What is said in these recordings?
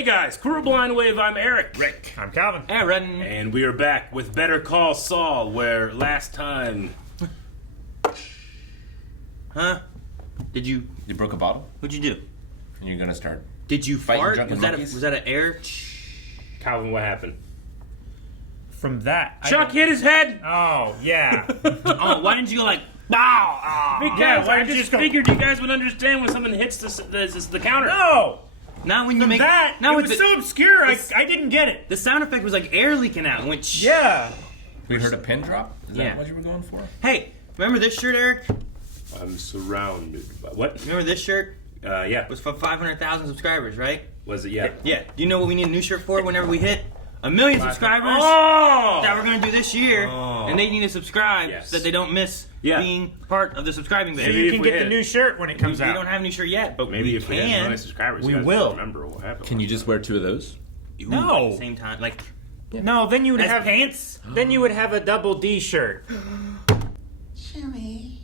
Hey guys, Crew Blind Wave, I'm Eric. Rick. I'm Calvin. Aaron. And we are back with Better Call Saul, where last time... Huh? Did you... You broke a bottle? What'd you do? And you're gonna start... Did you Fighting fart? drunken monkeys? Was that an air? Calvin, what happened? From that, Chuck hit his head! Oh yeah. Oh, why didn't you go like, bow? Oh. Because why I did you just just go- figured you guys would understand when someone hits the counter. No. Not when you From make that, Now it with was the, so obscure. this- I didn't get it. the sound effect was like air leaking out. It went shh. Yeah. We heard a pin drop? Is Yeah. that what you were going for? Hey, remember this shirt, Eric? I'm surrounded by... What? Remember this shirt? Yeah. It was for 500,000 subscribers, right? Was it? Yeah. Yeah. Do you know what we need a new shirt for whenever we hit 1 million subscribers? Oh! That we're gonna do this year, and they need to subscribe Yes. so that they don't miss being part of the subscribing base. Maybe You if can we get the hit- new shirt when it comes We out. don't have any shirt yet, but Maybe we if we had can. 1 million subscribers, We you guys will. remember what happened. Can you just wear 2 of those? Ooh, No. At the same time, like No, then you would as have pants. Then you would have a double D shirt. Jimmy.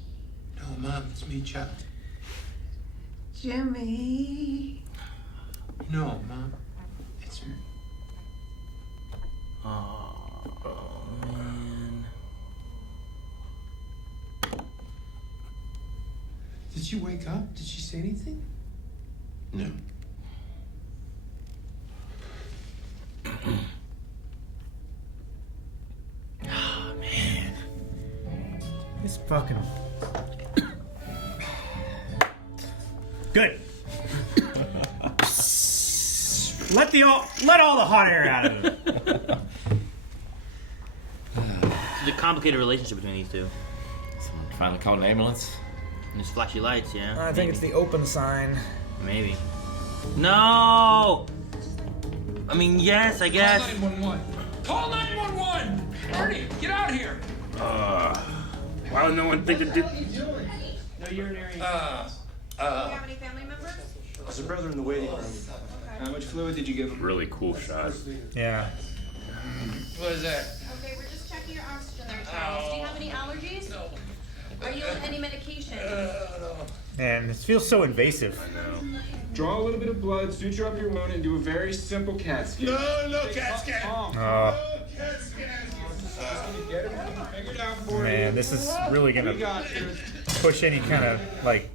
No, Mom, it's me, Chuck. Jimmy. No, Mom, it's me. Oh man. Did she wake up? Did she say anything? No. Oh man. This fucking. Good. Let all the hot air out of it. It's a complicated relationship between these two. Someone finally called an ambulance? And there's flashy lights, yeah. I think it's the open sign. Maybe. No. I mean, yes, I guess. Call 911. Call 911! Ernie, get out here! Why would no one think to do... No urinary. Do you have any family members? There's a brother in the waiting room. How much fluid did you give him? Really cool shot. Yeah. What is that? Okay, we're just checking your oxygen there, Charles. Do you have any allergies? No. Are you on any medication? And it feels so invasive. Draw a little bit of blood, suture up your wound, and do a very simple CAT scan. No CAT scan. CAT scan. Get everything figured out for Man, you. this is really We gonna got this. push any kind of like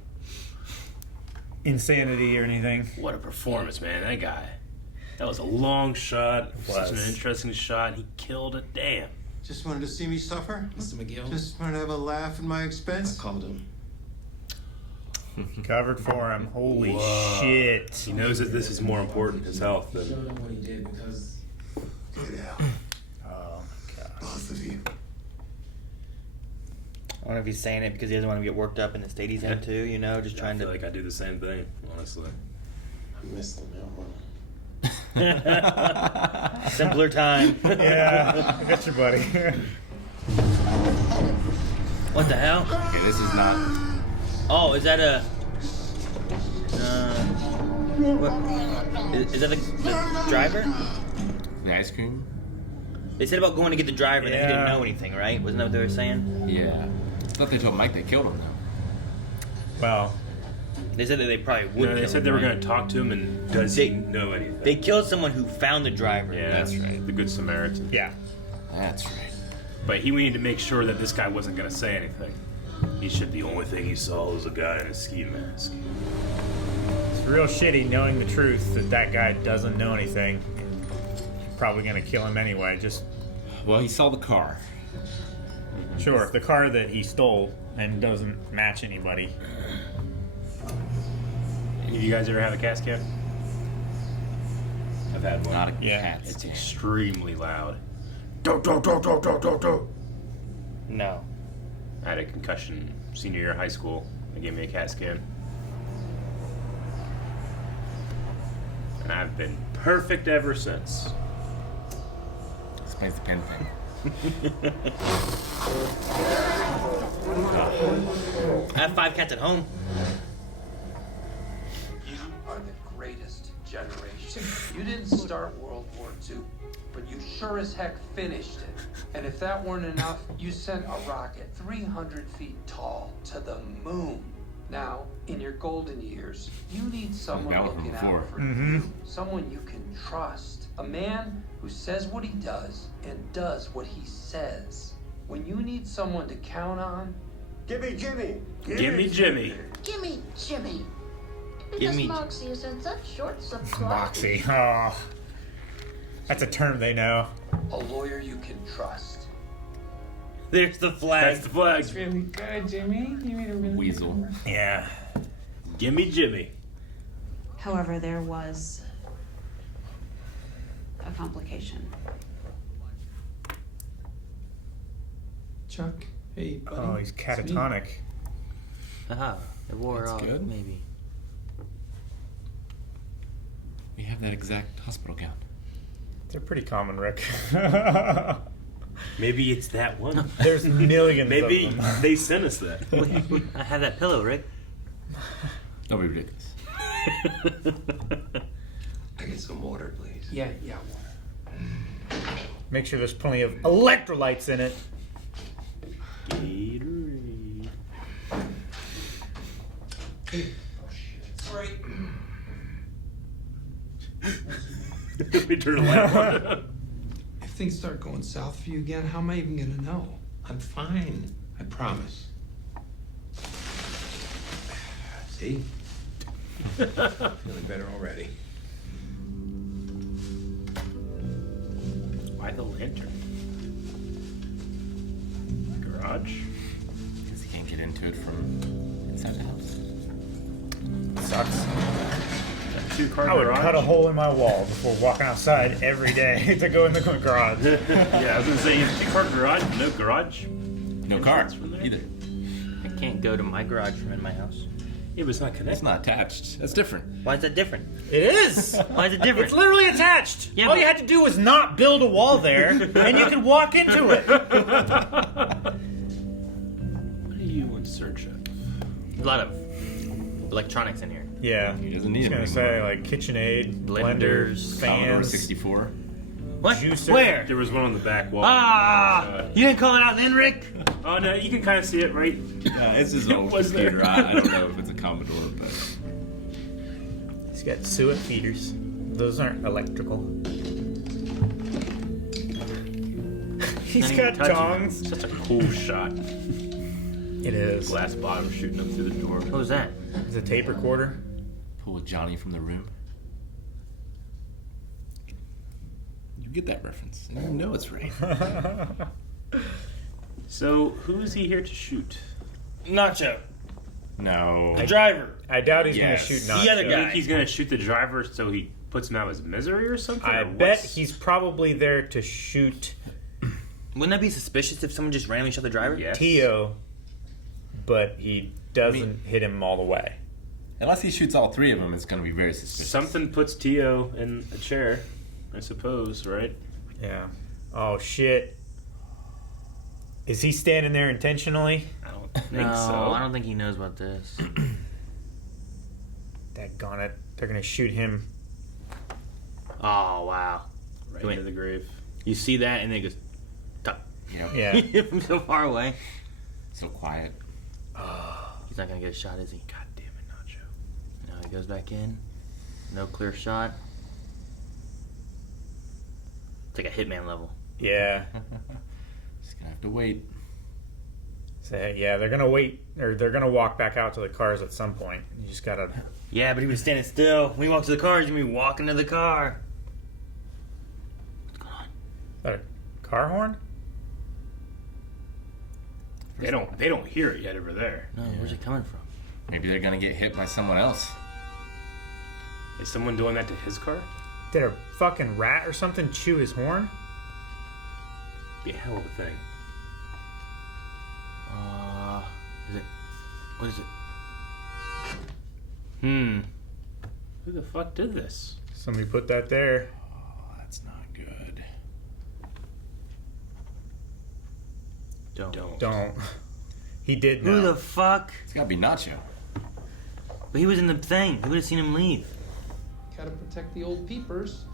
insanity or anything. What a performance, man. That guy. That was a long shot. Such an Was. interesting shot. He killed it. Damn. Just wanted to see me suffer? Mr. McGill? Just wanted to have a laugh at my expense? called him. Covered for him. Holy Whoa. shit. He knows that this is more important, his health, than... Get out. Oh my god. Both of you. I don't know if he's saying it because he doesn't want to get worked up in the state he's in too, you know, just I trying feel to. like I do the same thing, honestly. I missed the mailman. Simpler time. Yeah, I got you, buddy. What the hell? Okay, this is not... Oh, is that a? What? Is that the driver? The ice cream? They said about going to get the driver that he didn't Yeah. know anything, right? Wasn't that what they were saying? Yeah. I thought they told Mike they killed him, though. Well, They said that they probably would. No, they kill said him, they were right? going to talk to him, and does he know anything? They killed someone who found the driver. Yeah, That's right. The Good Samaritan. yeah. That's right. But we needed to make sure that this guy wasn't going to say anything. He should. The only thing he saw was a guy in a ski mask. It's real shitty knowing the truth that that guy doesn't know anything. Probably gonna kill him anyway. Just Well, he saw the car. sure, the car that he stole and doesn't match anybody. Any of you guys ever have a CAT scan? I've had one. Not a Yeah. cat It's scan. extremely loud. No. I had a concussion senior year of high school. They gave me a CAT scan. And I've been perfect ever since. Explains the pen thing. I have 5 cats at home. You are the greatest generation. You didn't start World War II, but you sure as heck finished it. And if that weren't enough, you sent a rocket 300 feet tall to the moon. Now, in your golden years, you need someone That was looking before. out for you. Someone you can trust. A man who says what he does and does what he says. When you need someone to count on, Gimme Jimmy. Gimme Jimmy. Gimme Jimmy. Because Gimme- Moxie is in such short supply. Moxie. Oh. That's a term they know. a lawyer you can trust. There's the flag. That's the flag. That's really good, Jimmy. You made a really Weasel. good one. Yeah. Gimme Jimmy. However, there was a complication. Chuck, hey, buddy. Oh, he's It's me. catatonic. Aha, it wore That's off, good. maybe. We have that exact hospital gown. They're pretty common, Rick. Maybe it's that one. There's millions Maybe of them. they sent us that. I have that pillow, Rick. Don't be ridiculous. I get some water, please. Yeah, water. Make sure there's plenty of electrolytes in it. Gatorade. Sorry. We turn the light on. If things start going south for you again, how am I even gonna know? I'm fine. I promise. See? Feeling better already. Why the lantern? Garage? Guess he can't get into it from inside the house. Sucks. Two-car I would garage? cut a hole in my wall before walking outside every day to go in the garage. Yeah, I was gonna say, you have a two-car garage, no garage. No car Entrance from there? either. I can't go to my garage from in my house. Yeah, but it's not connected. It's not attached. That's different. Why is that different? It is! Why is it different? It's literally attached! Yeah, All but- you had to do was not build a wall there, and you could walk into it. What are you in search of? A lot of electronics in here. Yeah. He doesn't I need was them gonna anymore. say, like, KitchenAid, Blenders, blenders, Commodore fans. 64. What? Juicer. Where? There was one on the back wall. Ah! You didn't call it out then, Rick? Oh no, you can kind of see it, right? It's his old Was there? computer. I don't know if it's a Commodore, but He's got suet feeders. Those aren't electrical. He's Not got even touching tongs. Such a cool shot. It is. Glass bottom shooting up through the door. What was that? It's a tape recorder. pull with Johnny from the room. You get that reference, and you know it's right. So, who is he here to shoot? Nacho. No. The driver. I doubt he's Yes. gonna shoot Nacho. The other You guy. think he's gonna shoot the driver so he puts him out of his misery or something? I Or bet what's- he's probably there to shoot Wouldn't that be suspicious if someone just randomly shot the driver? Yes. Tio, but he doesn't hit him all the way. Unless he shoots all three of them, it's going to be very suspicious. Something puts Tio in a chair, I suppose, right? Yeah. Oh shit. Is he standing there intentionally? I don't think No, so. I don't think he knows about this. Daggone it. They're gonna shoot him. Oh, wow. Right Wait. into the grave. You see that and then it goes, tuck. Yep. Yeah. From so far away. So quiet. He's not going to get a shot, is he? God damn it, Nacho. Now he goes back in. No clear shot. It's like a Hitman level. Yeah. Just going to have to wait. So, yeah, they're gonna wait, or they're gonna walk back out to the cars at some point. You just gotta. Yeah, but he was standing still. When he walks to the car, he's going to be walking to the car. What's going on? Is that a car horn? They don't hear it yet over there. No, where's it coming from? Maybe they're going to get hit by someone else. Is someone doing that to his car? Did a fucking rat or something chew his horn? Be a hell of a thing. Is it? What is it? Who the fuck did this? Somebody put that there. Oh, that's not good. Don't. He did Who know. the fuck? It's got to be Nacho. But he was in the thing. He would have seen him leave. Gotta protect the old peepers.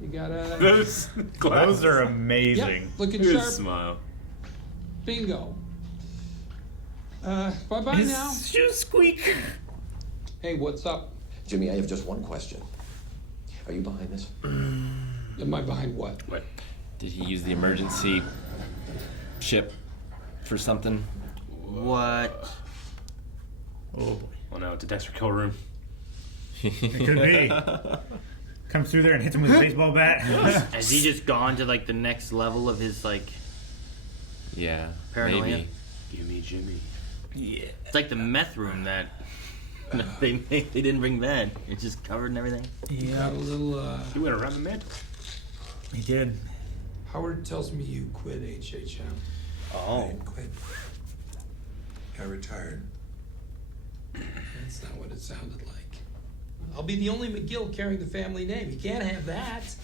You gotta. Those Those are Yep, amazing. looking Good sharp. smile. Bingo. Bye-bye now. Shoes squeak. Hey, what's up? Jimmy, I have just one question. Are you behind this? Am I behind what? What? Did he use the emergency ship for something? What? Oh boy. Well, no, it's a Dexter kill room. It could be. Comes through there and hits him with a baseball bat. Has he just gone to like the next level of his like Yeah, paranoia? maybe. Give me Jimmy. Yeah. It's like the meth room that they didn't bring then. It's just covered in everything. Got a little, He went around the mantle. He did. Howard tells me you quit HHM. Oh. Quit. I retired. That's not what it sounded like. I'll be the only McGill carrying the family name. You can't have that.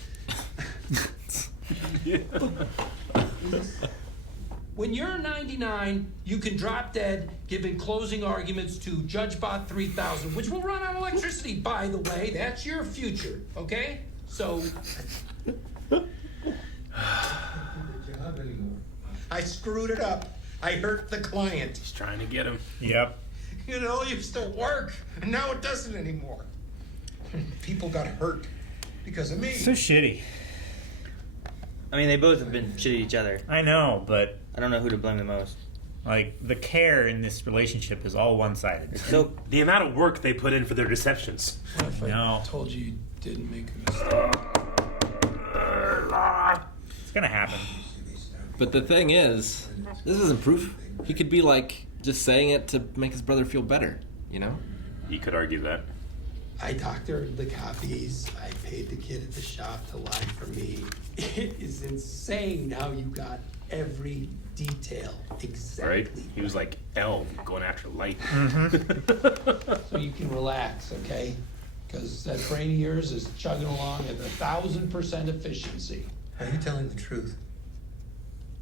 When you're 99, you can drop dead giving closing arguments to JudgeBot 3000, which will run on electricity, by the way. That's your future, okay? So... I screwed it up. I hurt the client. He's trying to get him. Yep. It all used to work, and now it doesn't anymore. People got hurt because of me. So shitty. I mean, they both have been shitty to each other. I know, but I don't know who to blame the most. like the care in this relationship is all one-sided. So The amount of work they put in for their deceptions. What if No. I told you you didn't make a mistake? It's gonna happen. But the thing is, this isn't proof. He could be like just saying it to make his brother feel better, you know? You could argue that. I doctored the copies. I paid the kid at the shop to lie for me. It is insane how you got every detail exactly. Right? He was like L going after light. So you can relax, okay? Because that brain of yours is chugging along at 1,000% efficiency. Are you telling the truth?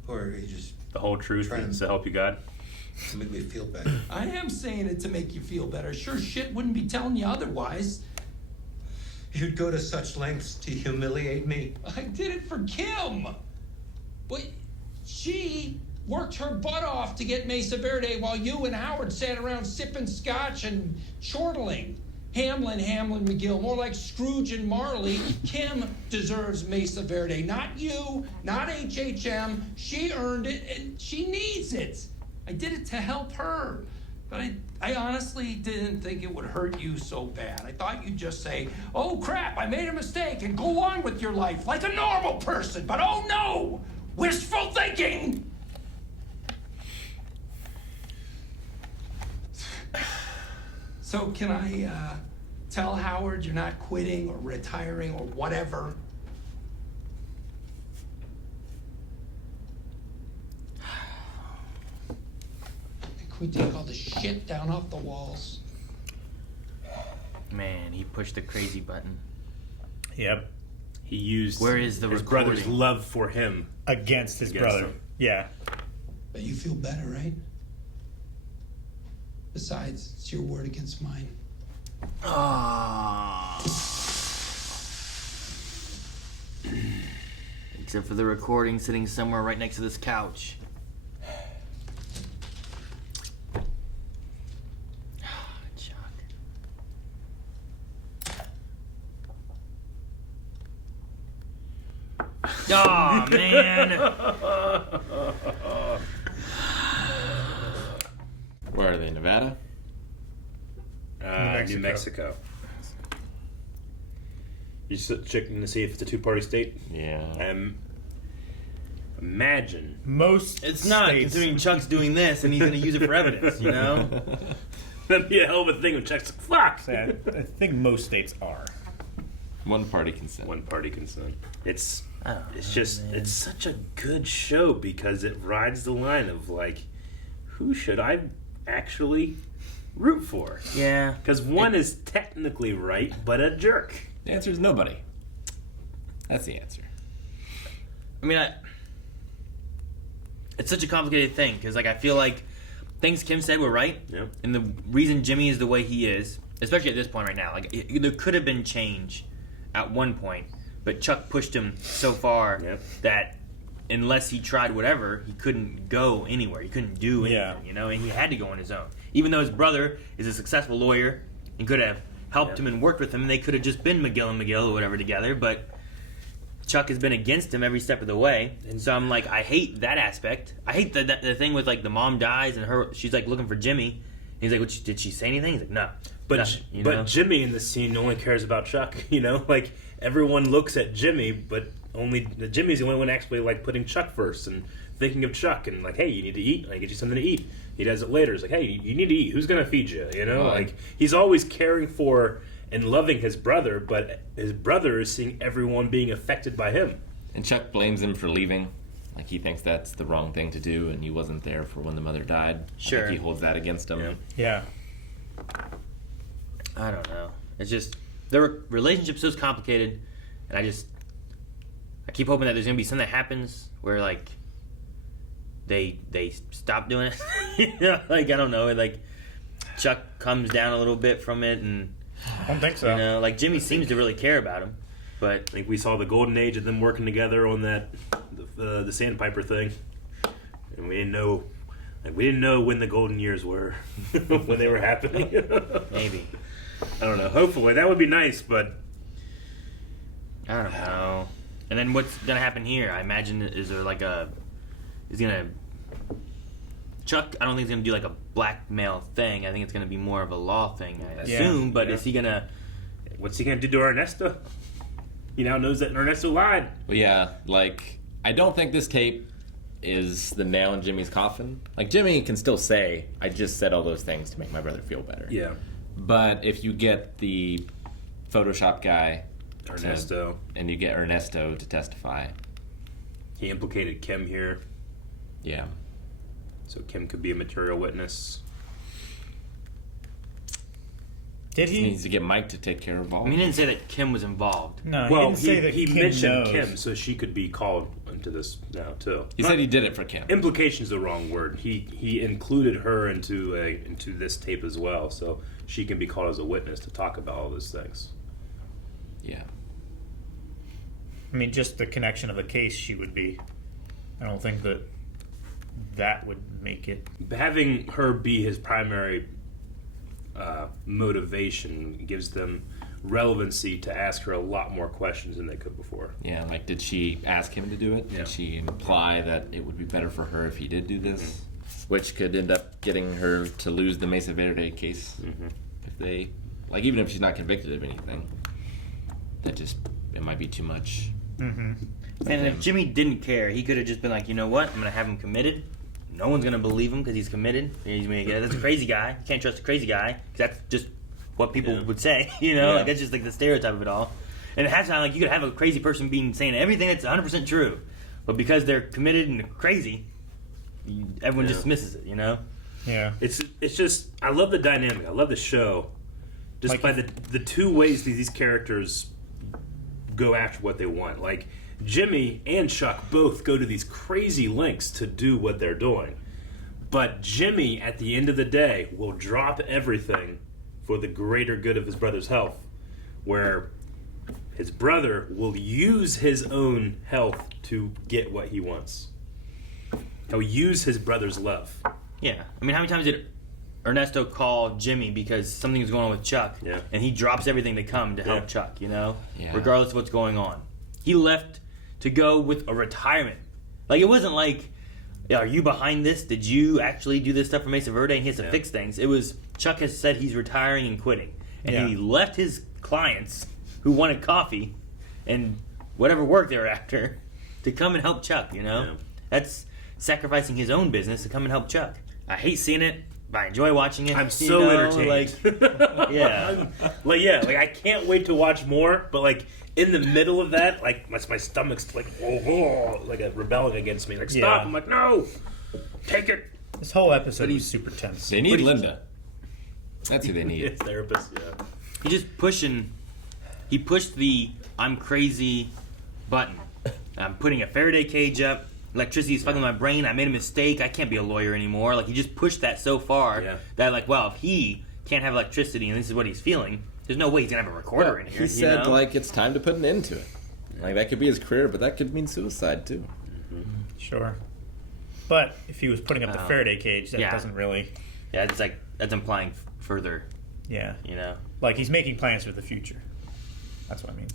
Or are you just The whole truth Trying is to help you, God. to make me feel better? I am saying it to make you feel better. Sure shit wouldn't be telling you otherwise. You'd go to such lengths to humiliate me? I did it for Kim. But she worked her butt off to get Mesa Verde while you and Howard sat around sipping scotch and chortling. Hamlin, McGill, more like Scrooge and Marley. Kim deserves Mesa Verde, not you, not HHM. She earned it and she needs it. I did it to help her. But I honestly didn't think it would hurt you so bad. I thought you'd just say, oh crap, I made a mistake, and go on with your life like a normal person. But oh no, wishful thinking. So can I tell Howard you're not quitting or retiring or whatever? Can we take all the shit down off the walls? man, he pushed the crazy button. Yep. He used Where is the his recording? brother's love for him. Against his Against brother. him. Yeah. But you feel better, right? Besides, it's your word against mine. Ah. Except for the recording sitting somewhere right next to this couch. Chuck. Oh man. Where are they, Nevada? New Mexico. You just checking to see if it's a two-party state? Yeah. Imagine. Most It's not, states, considering Chuck's doing this and he's gonna use it for evidence, you know? That'd be a hell of a thing if Chuck's like, fuck! I think most states are. One party consent. One-party consent. It's Oh, just, man. it's such a good show because it rides the line of, like, who should I actually root for? Yeah. Because one is technically right, but a jerk. The answer is nobody. That's the answer. I mean, it's such a complicated thing because, like, I feel like things Kim said were right, Yep. and the reason Jimmy is the way he is, especially at this point right now, like, there could have been change at one point, but Chuck pushed him so far Yep. that unless he tried whatever, he couldn't go anywhere. He couldn't do anything, you know, and he had to go on his own. Even though his brother is a successful lawyer and could have helped him and worked with him, and they could have just been McGill and McGill or whatever together, but Chuck has been against him every step of the way. And so I'm like, I hate that aspect. I hate the thing with, like, the mom dies and she's, like, looking for Jimmy. He's like, did she say anything? He's like, no. But nothing, you but know? Jimmy in this scene only cares about Chuck, you know? Like, everyone looks at Jimmy, but Jimmy's the only one actually, like, putting Chuck first and thinking of Chuck and, like, hey, you need to eat? I get you something to eat. He does it later. He's like, hey, you need to eat. Who's going to feed you? You know? Like, he's always caring for and loving his brother, but his brother is seeing everyone being affected by him. And Chuck blames him for leaving. Like, he thinks that's the wrong thing to do, and he wasn't there for when the mother died. Sure. I think he holds that against him. Yeah. I don't know. It's just, their relationship's so complicated, and I keep hoping that there's gonna be something that happens where, like, they stop doing it. You know, like, I don't know, like, Chuck comes down a little bit from it, and I don't think so. You know, like, Jimmy seems to really care about him, but I think we saw the golden age of them working together on that the sandpiper thing, and we didn't know when the golden years were when they were happening. Maybe. I don't know. Hopefully that would be nice, but I don't know. And then what's gonna happen here? I imagine Chuck, I don't think he's gonna do like a blackmail thing. I think it's gonna be more of a law thing, I assume. But is he gonna? What's he gonna do to Ernesto? He now knows that Ernesto lied. Well, yeah, like, I don't think this tape is the nail in Jimmy's coffin. Like, Jimmy can still say, I just said all those things to make my brother feel better. Yeah. But if you get the Photoshop guy, Ernesto, and you get Ernesto to testify. He implicated Kim here. Yeah. So Kim could be a material witness. Did he? Needs to get Mike to take care of all. I mean, he didn't say that Kim was involved. No, Well, he didn't say that he Kim mentioned knows. Kim, so she could be called into this now too. He said he did it for Kim. Implication is the wrong word. He included her into this tape as well, so she can be called as a witness to talk about all those things. Yeah. I mean, just the connection of the case, she would be. I don't think that would make it. Having her be his primary motivation gives them relevancy to ask her a lot more questions than they could before. Yeah, like, did she ask him to do it? Yeah. Did she imply that it would be better for her if he did do this? Which could end up getting her to lose the Mesa Verde case. If they, like, even if she's not convicted of anything, it might be too much. And if Jimmy didn't care, he could have just been like, you know what? I'm going to have him committed. No one's going to believe him because he's committed. He's gonna get, that's a crazy guy. You can't trust a crazy guy. 'Cause that's just what people would say, you know? Like, that's just like the stereotype of it all. And it has to, like, you could have a crazy person saying everything that's 100% true. But because they're committed and crazy, everyone dismisses it, you know? Yeah. It's just, I love the dynamic. I love the show. Just Like by the two ways these characters go after what they want. Like, Jimmy and Chuck both go to these crazy lengths to do what they're doing. But Jimmy, at the end of the day, will drop everything for the greater good of his brother's health. Where his brother will use his own health to get what he wants. He'll use his brother's love. Yeah. I mean, how many times did Ernesto call Jimmy because something was going on with Chuck? Yeah. And he drops everything to come to help Chuck, you know? Yeah. Regardless of what's going on. He left to go with a retirement. Like, it wasn't like, are you behind this? Did you actually do this stuff for Mesa Verde and he has to fix things? It was, Chuck has said he's retiring and quitting. And he left his clients who wanted coffee and whatever work they were after to come and help Chuck, you know? Yeah. That's sacrificing his own business to come and help Chuck. I hate seeing it, but I enjoy watching it. I'm so entertained. Like, yeah. I can't wait to watch more, but like in the middle of that, like my stomach's like like a rebelling against me. Like, stop. I'm like, no, take it. This whole episode is super tense. They need Linda. That's who they need. It's therapist, yeah. He pushed the I'm crazy button. I'm putting a Faraday cage up. Electricity is fucking my brain. I made a mistake. I can't be a lawyer anymore. Like, he just pushed that so far that, like, well, if he can't have electricity and this is what he's feeling, there's no way he's gonna have a recorder in here. He said, you know? like, it's time to put an end to it. Like, that could be his career, but that could mean suicide, too. Sure. But if he was putting up the Faraday cage, that yeah. doesn't really... Yeah, it's like, that's implying further, Yeah. you know? Like, he's making plans for the future. That's what I mean.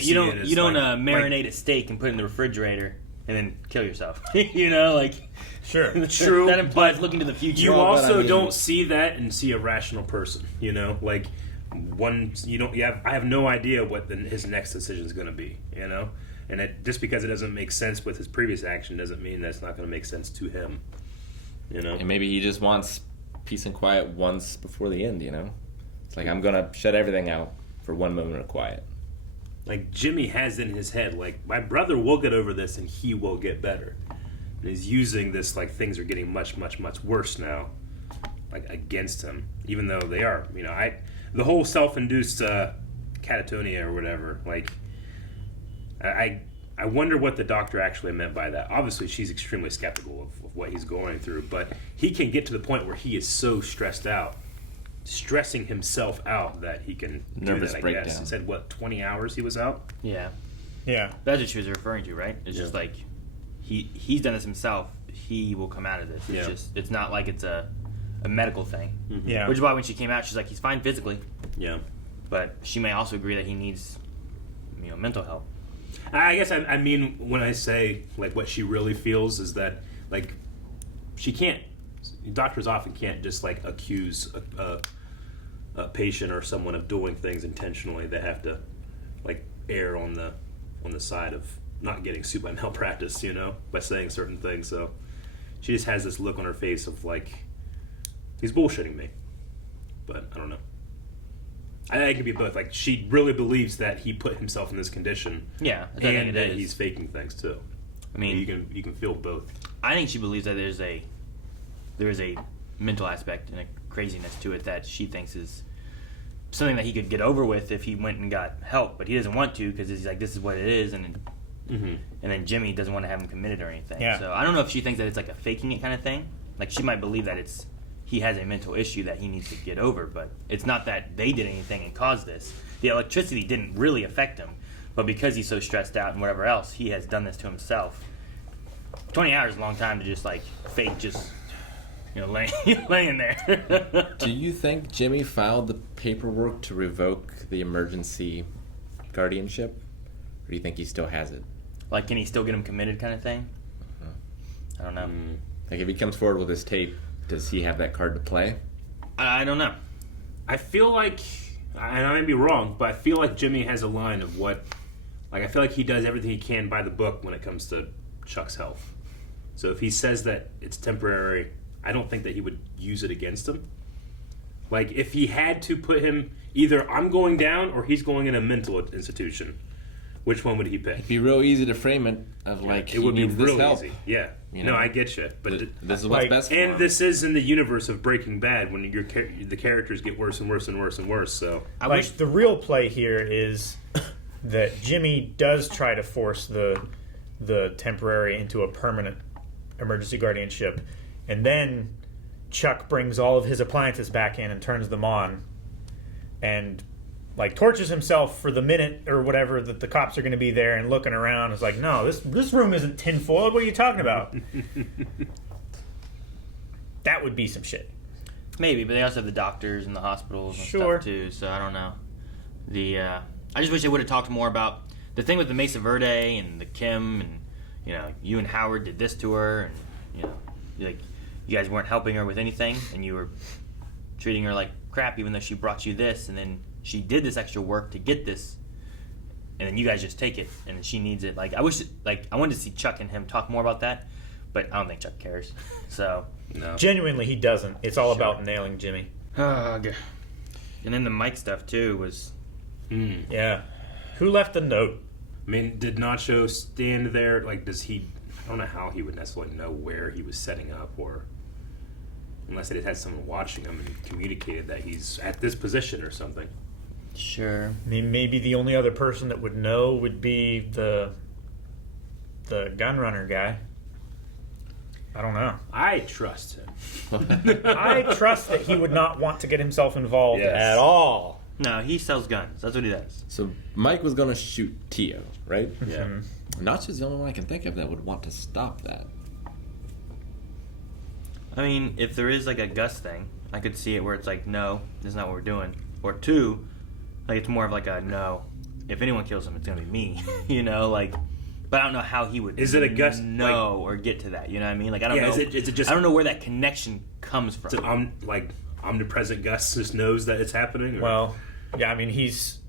You don't marinate a steak and put it in the refrigerator and then kill yourself. You know, like... Sure. True. That implies looking to the future. You also don't see that and see a rational person, you know? Like, I have no idea what his next decision is going to be, you know? And just because it doesn't make sense with his previous action doesn't mean that's not going to make sense to him, you know? And maybe he just wants peace and quiet once before the end, you know? It's like, I'm going to shut everything out for one moment of quiet. Like, Jimmy has in his head, like, my brother will get over this and he will get better. And he's using this, like, things are getting much, much, much worse now, like, against him, even though they are, you know, the whole self-induced catatonia or whatever, like, I wonder what the doctor actually meant by that. Obviously, she's extremely skeptical of what he's going through, but he can get to the point where he is so stressed out, stressing himself out, that he can nervous do that, I breakdown. guess. He said, 20 hours he was out? Yeah. Yeah. That's what she was referring to, right? It's just like, he's done this himself. He will come out of this. It's it's not like it's a medical thing. Mm-hmm. Yeah. Which is why when she came out, she's like, he's fine physically. Yeah. But she may also agree that he needs, mental help. I guess I mean, when I say, like, what she really feels is that, like, she can't, doctors often can't just, like, accuse a patient or someone of doing things intentionally. They have to, like, err on the side of not getting sued by malpractice, you know, by saying certain things. So she just has this look on her face of, like, he's bullshitting me. But I don't know. I think it could be both. Like, she really believes that he put himself in this condition. Yeah, and that he's faking things too. I mean, you can feel both. I think she believes that there is a mental aspect and a craziness to it that she thinks is something that he could get over with if he went and got help, but he doesn't want to because he's like, this is what it is, and then Jimmy doesn't want to have him committed or anything. Yeah. So I don't know if she thinks that it's like a faking it kind of thing. Like, she might believe that he has a mental issue that he needs to get over, but it's not that they did anything and caused this. The electricity didn't really affect him, but because he's so stressed out and whatever else, he has done this to himself. 20 hours is a long time to just, like, fake just, laying there. Do you think Jimmy filed the paperwork to revoke the emergency guardianship? Or do you think he still has it? Like, can he still get him committed kind of thing? I don't know. Like, if he comes forward with this tape, does he have that card to play? I don't know. I feel like, and I may be wrong, but I feel like Jimmy has a line of what, like, I feel like he does everything he can by the book when it comes to Chuck's health. So if he says that it's temporary, I don't think that he would use it against him. Like, if he had to put him, either I'm going down or he's going in a mental institution, which one would he pick? It'd be real easy to frame it of, like, it would be needs this real help. easy. Yeah. You know? No, I get you. But this is what's best for him. And this is in the universe of Breaking Bad when the characters get worse and worse and worse and worse. So I wish the real play here is that Jimmy does try to force the temporary into a permanent emergency guardianship, and then Chuck brings all of his appliances back in and turns them on, and, like, tortures himself for the minute or whatever that the cops are going to be there and looking around. It's like, no, this room isn't tinfoil. What are you talking about? That would be some shit. Maybe, but they also have the doctors and the hospitals and stuff too. So I don't know. I just wish they would have talked more about the thing with the Mesa Verde and the Kim, and you and Howard did this to her, and like you guys weren't helping her with anything, and you were treating her like crap, even though she brought you this, and then she did this extra work to get this, and then you guys just take it, and she needs it. Like, I wanted to see Chuck and him talk more about that, but I don't think Chuck cares. So no, genuinely, he doesn't. It's all about nailing Jimmy. And then the Mike stuff too was, yeah. Who left the note? I mean, did Nacho stand there? Like, does he? I don't know how he would necessarily know where he was setting up, or unless it had someone watching him and communicated that he's at this position or something. Sure. I mean, maybe the only other person that would know would be the gun runner guy. I don't know. I trust him. I trust that he would not want to get himself involved at all. No, he sells guns. That's what he does. So Mike was gonna shoot Tio, right? Yeah. Nacho's the only one I can think of that would want to stop that. I mean, if there is like a Gus thing, I could see it where it's like, no, this is not what we're doing. Or two, like it's more of like a no. If anyone kills him, it's gonna be me. You know, like. But I don't know how he would. Is it a Gus? No, or get to that. You know what I mean? Like I don't know. Is it just? I don't know where that connection comes from. Is it, like omnipresent Gus just knows that it's happening. Or? Well, yeah. I mean, he's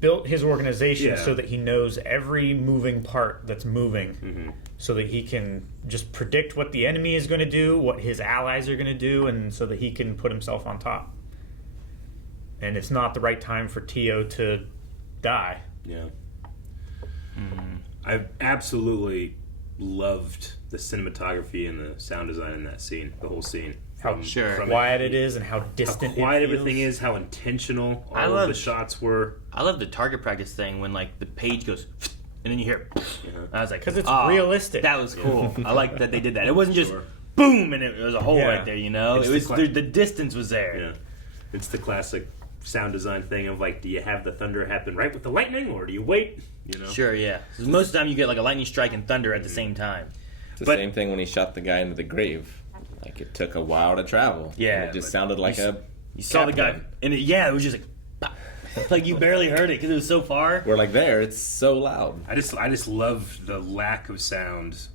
built his organization so that he knows every moving part that's moving, so that he can just predict what the enemy is going to do, what his allies are going to do, and so that he can put himself on top. And it's not the right time for Tio to die. Yeah. I've absolutely loved the cinematography and the sound design in that scene, the whole scene. How quiet it is and how distant how quiet it feels. everything is, how intentional all of the shots were. I love the target practice thing when like the page goes and then you hear I was like, because it's realistic. That was cool. I like that they did that. It wasn't just boom and it was a hole right there, you know? It's it was the distance was there. Yeah. It's the classic sound design thing of like, do you have the thunder happen right with the lightning or do you wait? You know? Sure, yeah. Most of the time you get like a lightning strike and thunder at the same time. It's the same thing when he shot the guy into the grave. Like it took a while to travel. Yeah, and it just sounded like you saw the guy, and it was just like like you barely heard it because it was so far. We're like there, it's so loud. I just love the lack of sound,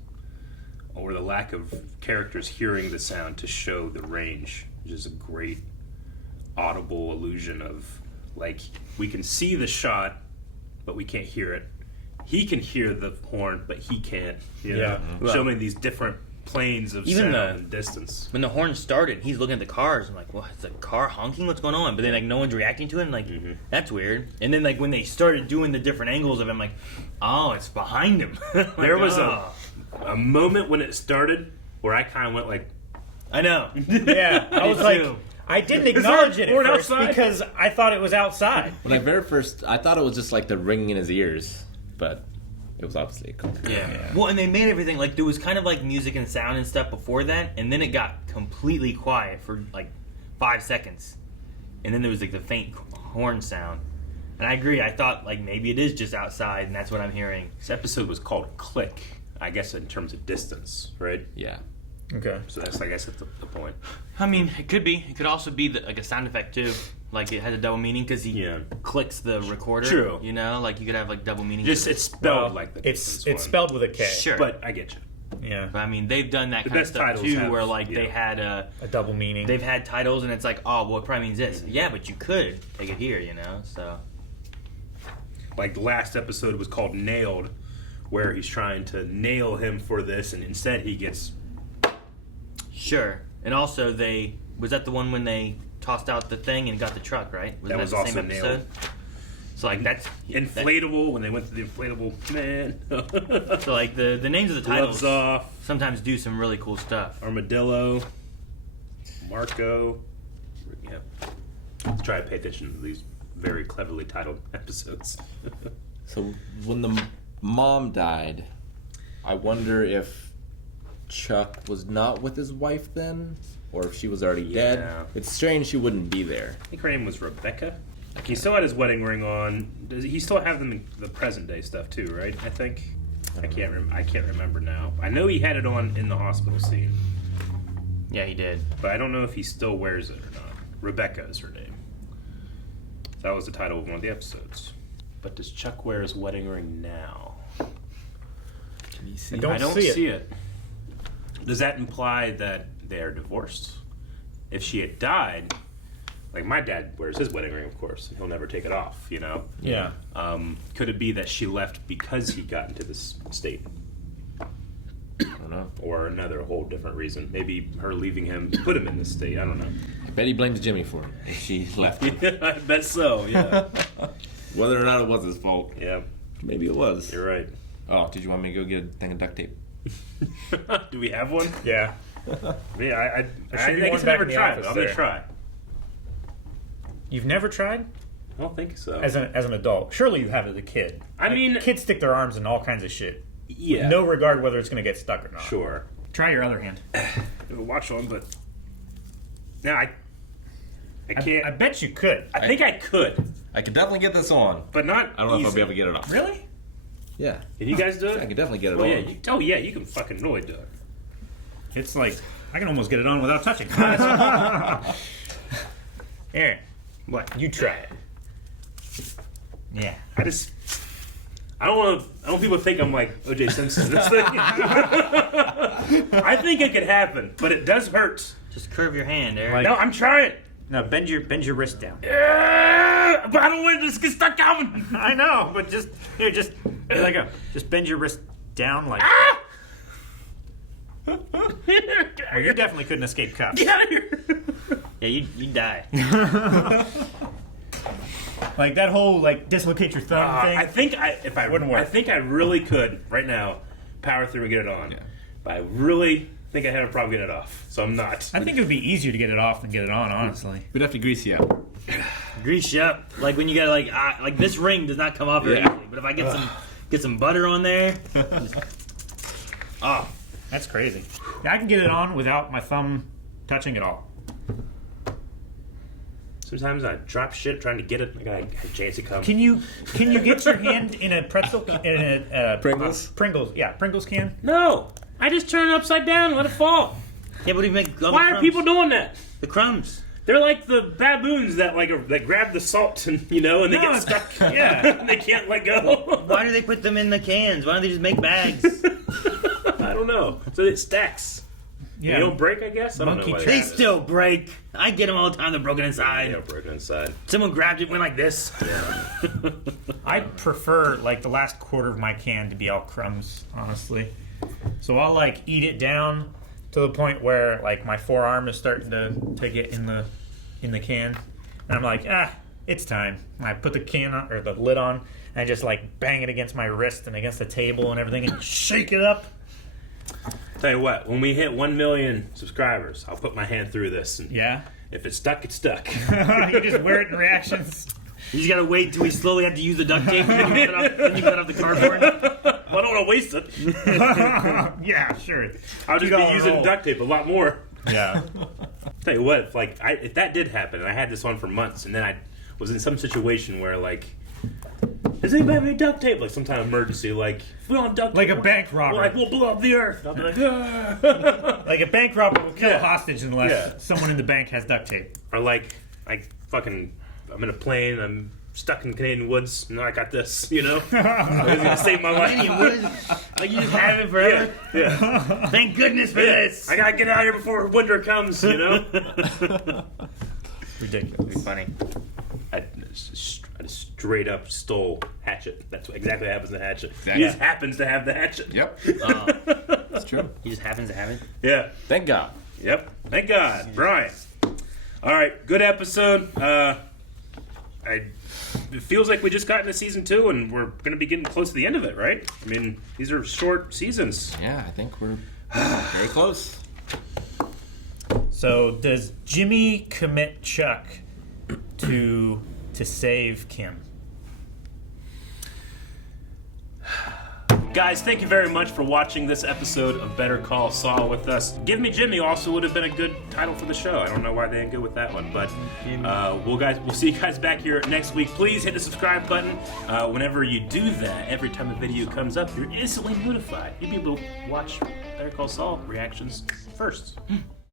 or the lack of characters hearing the sound to show the range, which is a great audible illusion of like we can see the shot, but we can't hear it. He can hear the horn, but he can't. You know? Well, showing these different planes of sound and distance. When the horn started, he's looking at the cars. I'm like, what? Is the car honking? What's going on? But then like no one's reacting to it. And, like that's weird. And then like when they started doing the different angles of him, like, oh, it's behind him. Like, there was a moment when it started where I kind of went like, I know. Yeah, I was like. I didn't acknowledge it at first because I thought it was outside. When I very first, I thought it was just like the ringing in his ears, but it was obviously a car. Yeah. Well, and they made everything like there was kind of like music and sound and stuff before that, and then it got completely quiet for like 5 seconds, and then there was like the faint horn sound. And I agree. I thought like maybe it is just outside, and that's what I'm hearing. This episode was called Klick, I guess in terms of distance, right? Yeah. Okay. So that's, I guess, that's the point. I mean, it could be. It could also be like a sound effect too. Like it has a double meaning because he clicks the recorder. True. You know, like you could have like double meaning. Just it's spelled like the it's spelled with a K. Sure. But I get you. Yeah. But I mean, they've done that kind of stuff too, where like they had a double meaning. They've had titles, and it's like, oh, well, it probably means this. Yeah, but you could take it here, you know. So, like last episode was called Nailed, where he's trying to nail him for this, and instead he gets. Sure. And also, was that the one when they tossed out the thing and got the truck, right? That was the also same episode? Nailed. So like that's inflatable when they went to the inflatable man. So like the names of the titles Gloves off. sometimes do some really cool stuff. Armadillo, Marco. Yep. Let's try to pay attention to these very cleverly titled episodes. So when the mom died, I wonder if Chuck was not with his wife then, or if she was already dead. It's strange she wouldn't be there. I think her name was Rebecca. He still had his wedding ring on. Does he still have the present day stuff too? Right? I think. I can't remember now. I know he had it on in the hospital scene. Yeah, he did. But I don't know if he still wears it or not. Rebecca is her name. That was the title of one of the episodes. But does Chuck wear his wedding ring now? Can you see? I don't see it. Does that imply that they are divorced? If she had died, like my dad wears his wedding ring, of course. He'll never take it off, you know? Yeah. Could it be that she left because he got into this state? I don't know. Or another whole different reason. Maybe her leaving him put him in this state. I don't know. I bet he blames Jimmy for it if she left him. I bet so, yeah. Whether or not it was his fault. Yeah. Maybe it was. You're right. Oh, did you want me to go get a thing of duct tape? Do we have one? Yeah. Yeah, I guess I never tried. I'm going to try. You've never tried? I don't think so. As an adult. Surely you have as a kid. I mean... Kids stick their arms in all kinds of shit. Yeah. With no regard whether it's going to get stuck or not. Sure. Try your other hand. Watch one, but... Now, I can't. I bet you could. I think I could, I could definitely get this on, but not. I don't know if I'll easy. be able to get it off. Really? Yeah. Oh, Can you guys do it? I could definitely get it Oh on. yeah, you can fucking really do it. It's like I can almost get it on without touching. Aaron, What? you try it. Yeah. I don't want people to think I'm like O.J. Simpson. in This thing. I think it could happen, but it does hurt. Just curve your hand, Eric. Like- No, I'm trying. No, bend your wrist down. But I don't want it to get stuck out. I know, but just here let go. Just bend your wrist down like. Ah! Well, you definitely couldn't escape cuffs. Get out of here. Yeah, you die. Like that whole like dislocate your thumb thing. I think Wouldn't work. I think I really could right now power through and get it on. Yeah. But I really think I had a problem getting it off, so I'm not. I think it would be easier to get it off than get it on, honestly. We'd have to grease you up. Grease you up. Like when you gotta like this ring does not come off very Yeah. easily. But if I get some butter on there, Oh, that's crazy. Yeah, I can get it on without my thumb touching at all. Sometimes I drop shit trying to get it. I got a chance to come. Can you get your hand in a pretzel in a Pringles? Pringles, yeah, Pringles can. No, I just turn it upside down and let it fall. yeah, but you make Why are people doing that? the crumbs? They're like the baboons that that grab the salt and and they No, get stuck. yeah. and they can't let go. Why do they put them in the cans? Why don't they just make bags? I don't know. So it stacks. Yeah. They don't break, I guess. I don't Monkey know why They that is. still break. I get them all the time. They're broken inside. They're broken inside. Someone grabbed it, went like this. I prefer like the last quarter of my can to be all crumbs, honestly. So I'll like eat it down to the point where like my forearm is starting to get in the can, and I'm like, it's time. And I put the can on, or the lid on, and I just like bang it against my wrist and against the table and everything, and shake it up. Tell you what, when we hit 1 million subscribers, I'll put my hand through this. And Yeah. if it's stuck, it's stuck. You just wear it in reactions. You just gotta wait until we slowly have to use the duct tape, and then you cut off the cardboard. Well, I don't want to waste it. Yeah, sure. I'll just be using duct tape a lot more. Yeah. Tell you what, if that did happen, and I had this on for months, and then I was in some situation where does anybody have any duct tape? Like some kind of emergency, if we don't have duct tape, Like a bank robber. we'll blow up the earth. I'll be like, Like a bank robber will kill a hostage unless Yeah. someone in the bank has duct tape. or fucking, I'm in a plane, I'm stuck in Canadian woods, and I got this, It's gonna save my life. Like you just have it forever. Yeah. Thank goodness for this. I gotta get out of here before winter comes, Ridiculous. Funny. I just straight up stole Hatchet. That's exactly what happens to Hatchet. Exactly. He just happens to have the Hatchet. Yep. Oh, That's true. he just happens to have it. Yeah. Thank God. Yep. Thank God. Brian. All right. Good episode. It feels like we just got into season 2 and we're going to be getting close to the end of it, right? I mean, these are short seasons. Yeah, I think we're very close. So does Jimmy commit Chuck to save Kim? Guys, thank you very much for watching this episode of Better Call Saul with us. Give Me Jimmy also would have been a good title for the show. I don't know why they didn't go with that one, but we'll see you guys back here next week. Please hit the subscribe button. Whenever you do that, every time a video comes up, you're instantly notified. You'll be able to watch Better Call Saul reactions first.